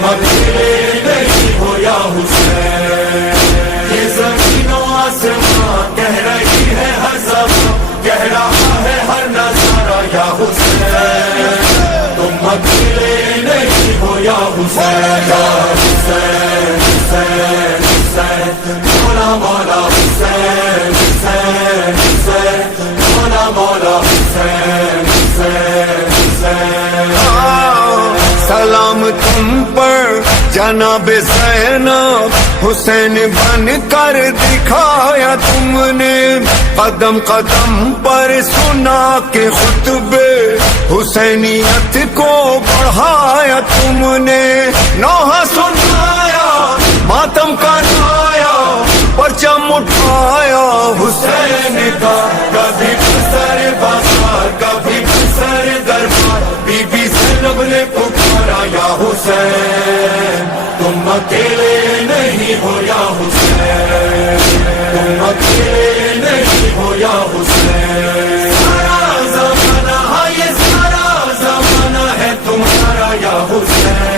تم اکیلے نہیں ہو یا حسین. یہ زمین و آسمان کہہ رہی ہے ہر زبان، کہہ رہا ہے ہر نظارہ یا حسین. تم اکیلے نہیں ہو یا حسین. یا حسین حسین حسین مولا مولا حسین حسین حسین مولا مولا حسین حسین حسین. سلام تم پر جناب زینب، حسین بن کر دکھایا تم نے. قدم قدم پر سنا کے خطبے، حسینیت کو بڑھایا تم نے. نوحہ سنایا، ماتم کروایا، پرچم اٹھایا حسین کا. کبھی سر بازار کبھی سر دربار، بی بی زینب نے پکارا یا حسین. تم اکیلے نہیں ہو یا حسین. تم اکیلے نہیں ہو یا حسین. سارا زمانہ ہے، یہ سارا زمانہ ہے تمہارا یا حسین.